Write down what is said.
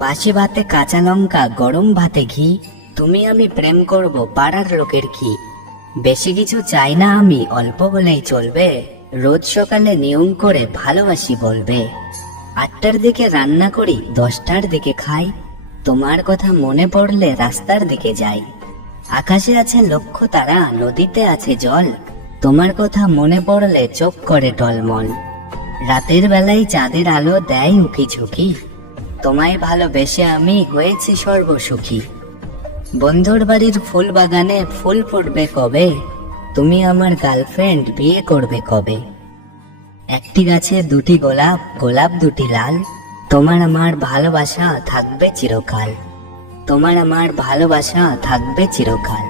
বাসি ভাতে কাঁচা লঙ্কা, গরম ভাতে ঘি, তুমি আমি প্রেম করব পাড়ার লোকের কি। বেশি কিছু চাই না আমি, অল্প হলেই চলবে। রোজ সকালে নিয়ম করে ভালোবাসি বলবে। 8টার দিকে রান্না করি, 10টার দিকে খাই, তোমার কথা মনে পড়লে রাস্তার দিকে যাই। আকাশে আছে লক্ষ তারা, নদীতে আছে জল, তোমার কথা মনে পড়লে চোখ করে টলমল। রাতের বেলায় চাঁদের আলো দেয় উকি ঝুঁকি, তোমায় ভালোবেসে আমি হয়েছি সর্বসুখী। বন্ধুর বাড়ির ফুল বাগানে ফুল ফুটবে কবে, তুমি আমার গার্লফ্রেন্ড, বিয়ে করবে কবে। একটি গাছে দুটি গোলাপ, গোলাপ দুটি লাল, তোমার আমার ভালোবাসা থাকবে চিরকাল, তোমার আমার ভালোবাসা থাকবে চিরকাল।